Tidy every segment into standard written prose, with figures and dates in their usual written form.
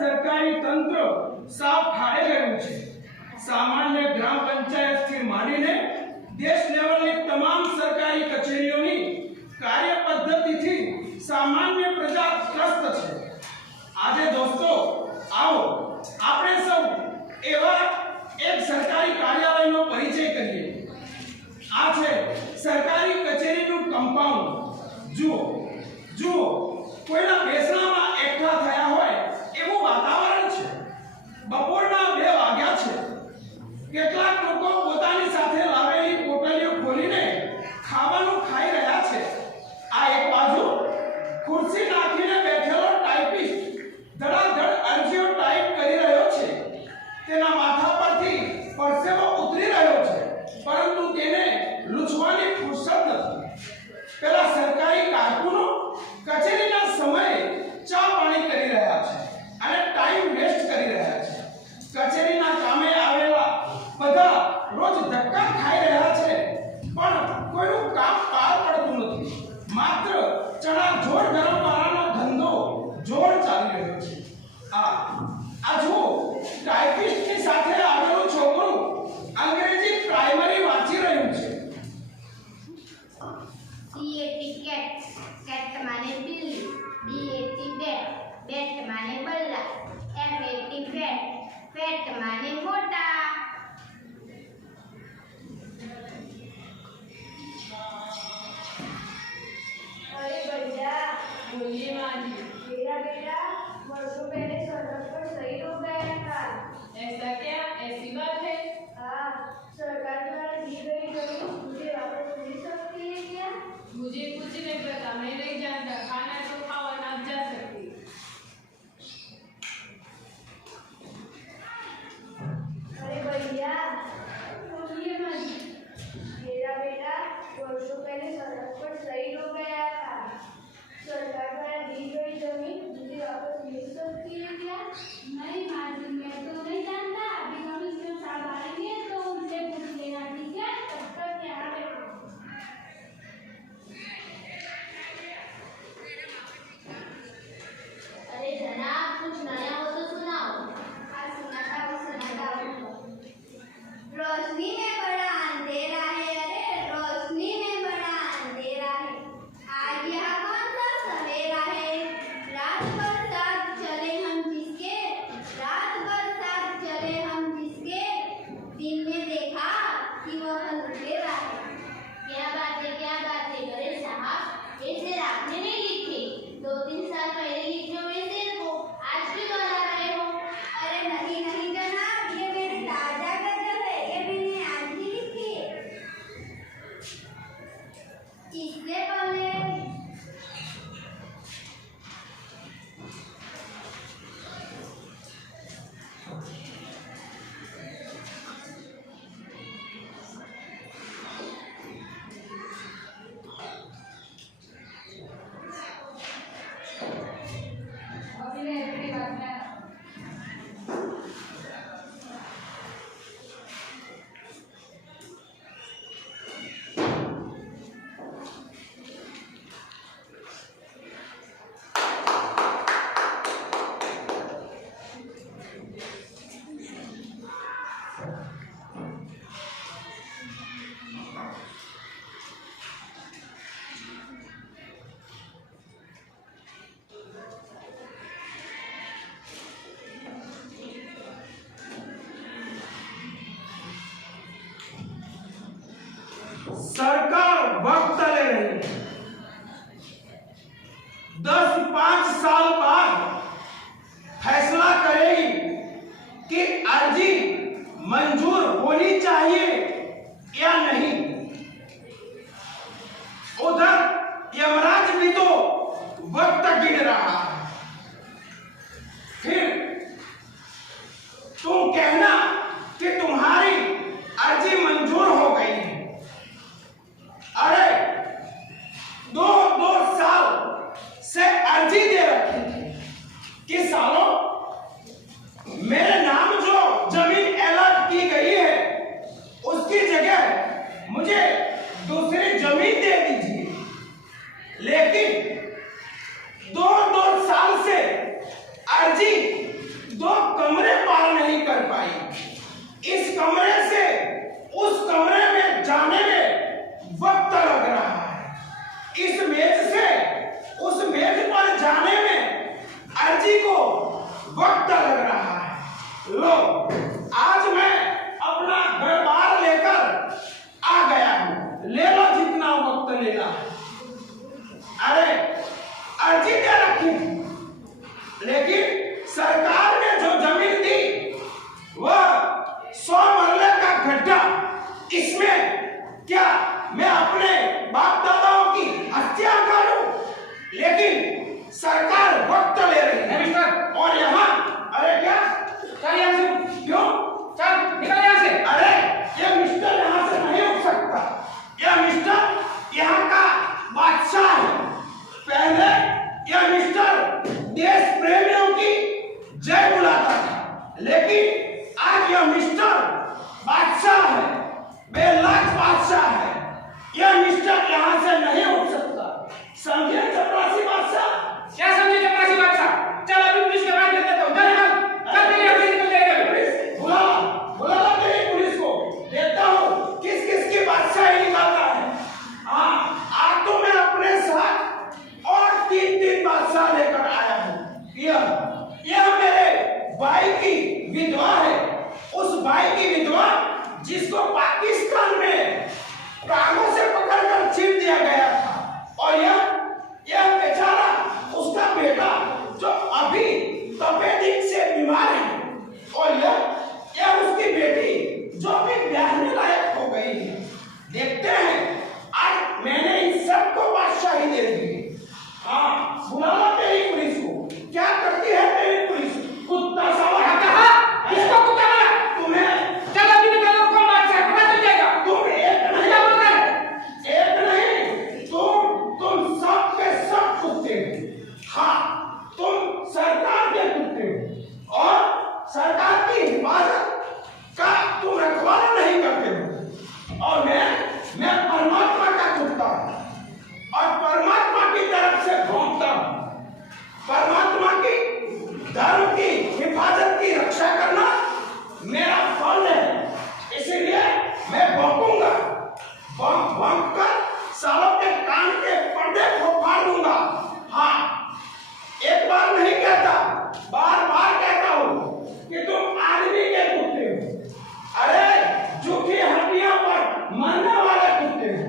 સરકારી તંત્ર સાફ ખાડે ગયું છે। સામાન્ય ગ્રામ પંચાયતથી માંડીને દેશ લેવલની તમામ સરકારી કચેરીઓની કાર્ય પદ્ધતિથી સામાન્ય પ્રજા ત્રસ્ત છે। આજે દોસ્તો आओ આપણે સૌ એવા એક સરકારી કાર્યાલયનો પરિચય કરીએ। આ છે સરકારી કચેરીનું કમ્પાઉન્ડ। જુઓ જુઓ કોઈના બેસણામાં એકઠા થયા હોય એવું વાતાવરણ છે। બપોરના 2 વાગ્યા છે। કેટલાક લોકો પોતાની સાથે લાવેલી પોટલીઓ ખોલીને ખાવાનું ખાઈ રહ્યા છે। આ એક બાજુ ખુરશી નાખીને બેઠેલો ટાઈપિસ્ટ ધડાધડ અરજીઓ ટાઈપ કરી રહ્યો છે। તેના માથા પરથી પરસેવો ઉતરી રહ્યો છે, પરંતુ તેને લૂછવાની ફુરસત નથી। પેલા સરકારી કારકુનો કચેરીના સમયે ચા પાણી કરી રહ્યા છે અને ટાઈમ વેસ્ટ કરી રહ્યા છે। કચેરીના કામે આવેલા બધા રોજ ધક્કા ખાઈ રહ્યા છે, પણ કોઈનું કામ પાર પડતું નથી। માત્ર ચણા જોર ગરમ વાળાનો ધંધો જોર ચાલી રહ્યો છે। આ જુઓ ટાઈપિસ્ટની સાથે આવેલું છોકરું અંગ્રેજી પ્રાઇમરી વાંચી રહ્યું છે। cat cat माने बिल्ली, bat bat माने बल्ला, fat fat माने मोटा। अरे भैया बोलिए माँ जी। मेरा बेटा वर्षों पहले सड़क पर शहीद हो गया था। ऐसा क्या? ऐसी बात है? हाँ, सरकार द्वारा दी गई जमीन मुझे वापस मिल सकती है क्या? मुझे कुछ नहीं पता, मैं नहीं जानता। खाना तो खाओ और आप जा सकती। अरे भैया बोलिए माँ जी। मेरा बेटा वर्षों पहले सड़क पर शहीद हो गया था। सरकार द्वारा दी गई जमीन मुझे वापस मिल सकती है क्या? नहीं माँ जी, मैं तो नहीं जानता। अभी कमिश्नर साहब आएंगे तो उनसे पूछ लेना, ठीक है? तब तक यहाँ बैठो। अरे जनाब, कुछ नया हो तो सुनाओ। आज सुनाता हूँ। रोशनी में बड़ा अंधेरा है, अरे रोशनी में बड़ा अंधेरा है। आज यहाँ कौन सा सवेरा है? रात भर साथ चले हम जिसके, रात भर साथ चले हम जिसके, दिन में देखा कि वह अंधेरा है। क्या बात है, क्या बात है? अरे साहब, ये शेर आपने नहीं लिखे। 2-3 साल पहले लिखे हुए शेर को आज क्यों दोहरा रहे हो? अरे नहीं नहीं जनाब, ये मेरी ताजा गजल है, ये मैंने आज ही लिखी है। इससे पहले अभी नहीं, अपनी बात में सरकार वक्त ले रही है। 10-5 साल बाद फैसला करेगी कि अर्जी मंजूर होनी चाहिए या नहीं। उधर यमराज भी तो वक्त गिन रहा है। फिर तुम कहना कि तुम्हारी अर्जी मंजूर हो गई है। अरे वक्त लग रहा है। लो, आज मैं अपना घर बार लेकर आ गया हूं, ले लो जितना वक्त लेना। अरे अर्जी दे रखी थी, लेकिन सरकार ने जो जमीन दी वह 100 मरले का गड्ढा। इसमें क्या मैं अपने बाप दादाओं की हत्या करूं? लेकिन सरकार वक्त ले रही है मिस्टर। और यहाँ अरे क्या चल यहाँ से, क्यों चल निकल यहाँ से। अरे ये मिस्टर यहाँ से नहीं उठ सकता, यह मिस्टर यहाँ का बादशाह है। पहले यह मिस्टर देश प्रेमियों की जय बुलाता था, लेकिन आज यह मिस्टर बादशाह है, बेलाज बादशाह है। यह मिस्टर यहाँ से नहीं उठ सकता, समझे चपरासी बादशाह? क्या समझे चपरासी बादशाह? चल अभी पुलिस के पास लेते हो। चल निकल, चल तेरी अपनी निकल जाएगा। पुलिस बुला तेरी पुलिस को, देखता हूँ किस किस की बादशाही निकालता है। हाँ, आज तो मैं अपने साथ और 3 बादशाह लेकर आया हूँ। यह मेरे भाई की विधवा है, उस भाई की विधवा जिसको पाकिस्तान में टांगों से पकड़कर छीन दिया गया था। और यह बेचारा उसका बेटा जो अभी तपेदिक से बीमार है, और यह उसकी बेटी जो अभी ब्याहने लायक हो गई है। देखते हैं आज मैंने इन सबको बादशाही दे दी। हाँ, बुला लो तेरी पुलिस को। क्या करती है तेरी पुलिस? कुत्ता सवा कहा, किसको कुत्ता बोला? तुम्हें चल अभी निकलो, कौन बादशाह है पता चल जाएगा। तुम एक नहीं, क्या बोल रहा है? एक नहीं, तुम सब के सब कुत्ते हो। हाँ, तुम सरकार के कुत्ते हो और सरकार की हिफाजत का तुम रखवाला नहीं करते हो। और मैं परमात्मा का कुत्ता हूं और परमात्मा की तरफ से भौंकता हूं। परमात्मा की धर्म की हिफाजत की रक्षा करना मेरा फर्ज है, इसलिए मैं भौंकूंगा। भौंक कर सालों के कान के पर्दे को फाड़ दूंगा। हाँ, एक बार नहीं कहता, बार-बार कहता हूँ कि तुम आदमी के कुत्ते हो। अरे झूठी हड्डियों पर मरने वाले कुत्ते हो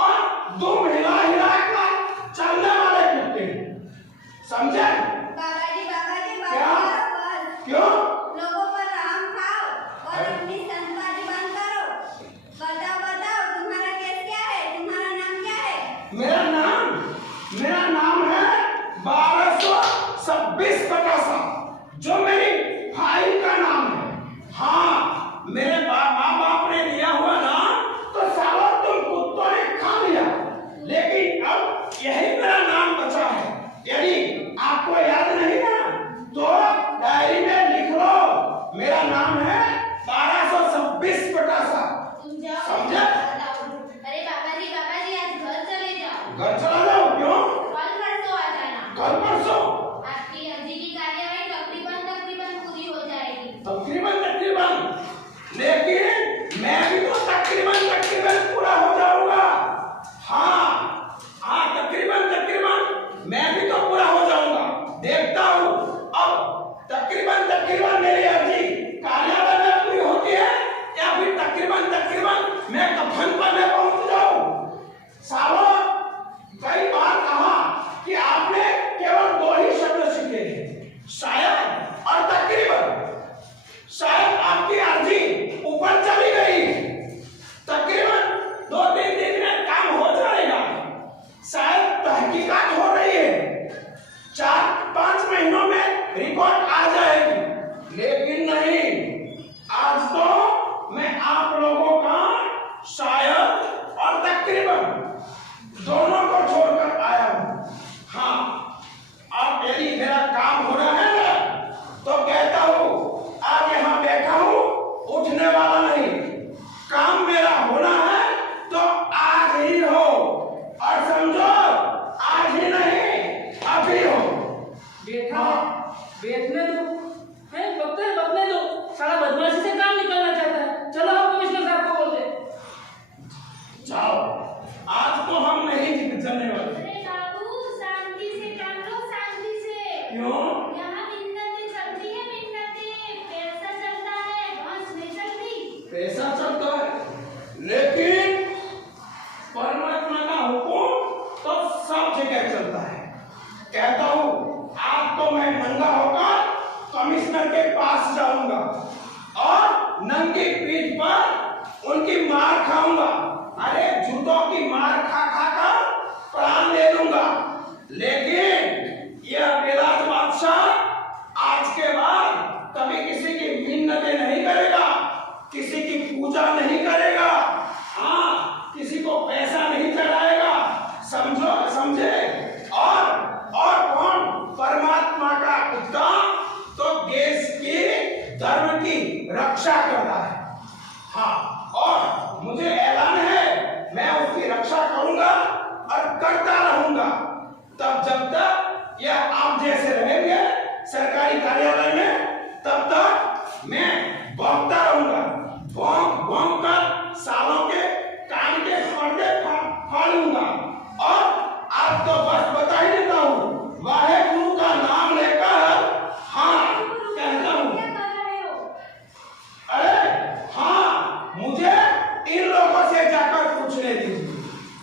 और दुम हिला हिला कर चलने वाले कुत्ते हो, समझे? बाबाजी क्या? बस क्यों? लोगों पर राम खाओ और अपनी संपत्ति बंद करो। बताओ तुम्हारा केस क्या है? तुम्हारा नाम क्या है? मेरा नाम है 1226 पटासा, जो मेरी फाइल का नाम है। हाँ, मेरे माँ बाप ने दिया हुआ नाम तो सालों तुम कुत्तों ने खा लिया, लेकिन अब यही मेरा नाम बचा है। यदि आपको याद नहीं ना, तो डायरी में लिख लो, मेरा नाम है 1226 पटासा। तुम जाओ, समझे? अरे बाबाजी आज घर चले जाओ। घर चला जाओ, क्यों? कल परसों आ जाना। कल परसों? आपकी अर्जी की कार्यवाही तकरीबन पूरी हो जाएगी। तकरीबन, लेकिन मैं भी तो तकरीबन पूरा हो जाऊंगा। हाँ, तकरीबन मैं भी तो पूरा हो जाऊंगा। देखता हूँ अब तकरीबन मेरी अर्जी कार्यालय में पूरी होती है या फिर तकरीबन मैं कफन पर मैं पहुंच जाऊं। सालों कई बार कहा कि आपने केवल 2 ही शब्द सीखे हैं, शायद और तकरीबन। शायद आपकी अर्जी ऊपर चली गई, तकरीबन 2-3 दिन में काम हो जाएगा। शायद तहकीकात हो रही है, 4-5 महीनों में रिपोर्ट आ जाएगी, लेकिन नहीं, आज तो मैं आप लोगों का शायद और तकरीबन दोनों को छोड़कर आया हूं। हाँ, अब यदि मेरा काम हो रहा है ना, तो कहता हूं आज यहां बैठा हूं, उठने वाला नहीं। काम मेरा होना है तो आज ही हो, और समझो आज ही नहीं अभी हो। बैठा बैठने दो, बदलने दो। सारा बदमाशी से काम निकलना चाहता है। चलो हम कमिश्नर साहब को बोलते हैं। जाओ, आज तो हम नहीं चलने वाले। अरे बाबू शांति से काम लो, शांति से। क्यों? यहाँ दिन किसी की पूजा नहीं करेगा, हाँ किसी को पैसा नहीं चढ़ाएगा, समझो समझे। और कौन परमात्मा का कुत्ता तो देश की धर्म की रक्षा करता है। हाँ, और मुझे ऐलान है मैं उसकी रक्षा करूंगा और करता रहूंगा तब जब तक यह आप जैसे रहेंगे सरकारी कार्यालय में, तब तक मैं भौंकता रहूंगा, भौंक भौंक कर सालों के कान के पर्दे फाड़ूंगा। और आपको बस बता ही देता हूँ, वाहेगुरु का नाम लेकर हाँ कहता हूँ। अरे हाँ, मुझे इन लोगों से जाकर पूछने दीजिए,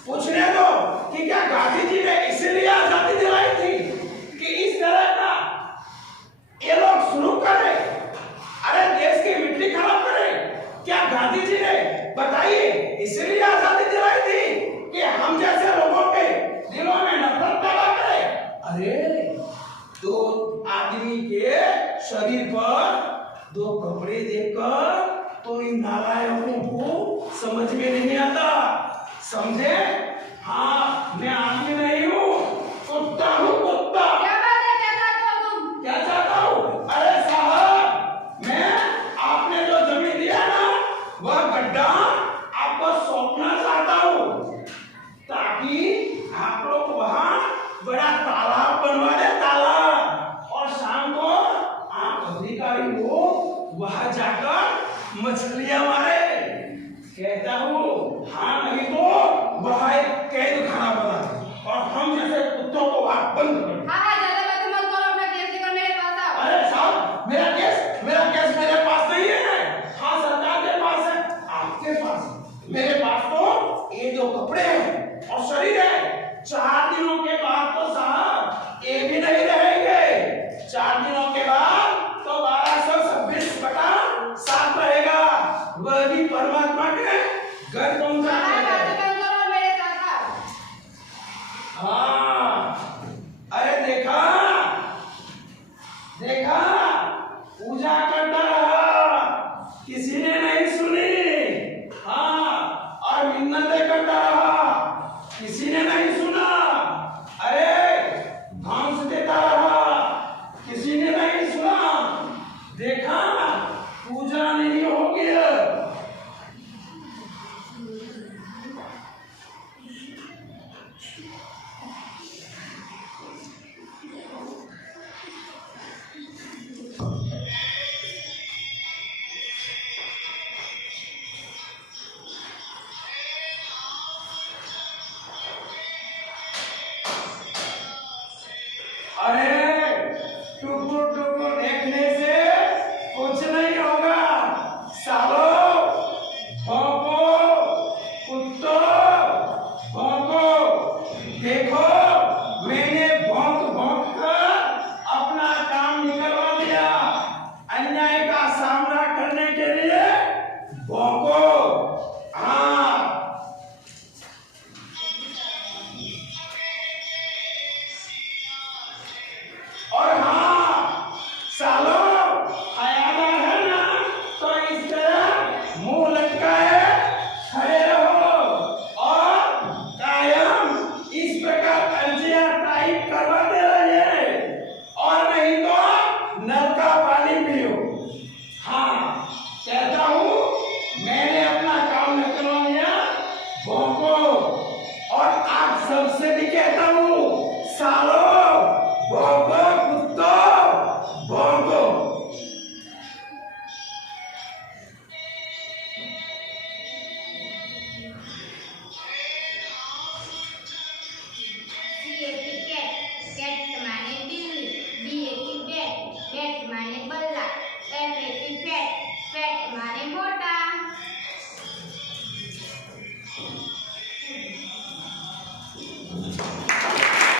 पूछने दो कि क्या गांधी जी ने इसलिए आजादी दिलाई थी कि इस तरह का ये लोग शुरू करें, अरे देश की मिट्टी खराब करें। क्या गांधी जी ने बताइए इसलिए आजादी दिलाई थी कि हम जैसे लोगों के दिलों में नफरत पैदा करे? अरे तो आदमी के शरीर पर दो कपड़े देखकर तो इन नालायकों को समझ में नहीं आता, समझे? हाँ, मैं आदमी नहीं हूँ, कुत्ता हूँ, कुत्ता। क्या बात है, क्या चाहते हो तुम? क्या चाहता हूँ? अरे साहब, मैं आपने जो जमीन दिया ना वह गड्ढा आपको सौंपना चाहता हूँ ताकि आप लोग वहाँ बड़ा तालाब बनवा दे, तालाब, और शाम को आप अधिकारी हो वहाँ जाकर मछलियां मारे। कहता हूँ हाँ, नहीं तो वहाँ एक कैद खाना बना दे और हम जैसे कुत्तों को वहाँ बंद कर दे। हाँ, ज्यादा बातें मत करो, अपना केस लेकर मेरे पास आओ। अरे साहब, मेरा केस मेरे पास नहीं है, हाँ सरकार के पास है, आपके पास है। मेरे पास तो ये जो कपड़े हैं और शरीर है, 4 दिनों के बाद तो साहब ये भी नहीं रहेंगे। 4 दिनों के बाद तो 1226/7 रहेगा, वह भी परमात्मा के घर पहुंचा हाँ, देगा। बातें मत करो, मेरे साथ आओ। हाँ, अरे देखा देखा, पूजा करता रहा, किसी ने नहीं सुनी। हाँ, और मिन्नतें करता रहा, किसी ने नहीं सुना। अरे घास देता रहा, किसी ने नहीं सुना। देखा, पूजा नहीं हो गया।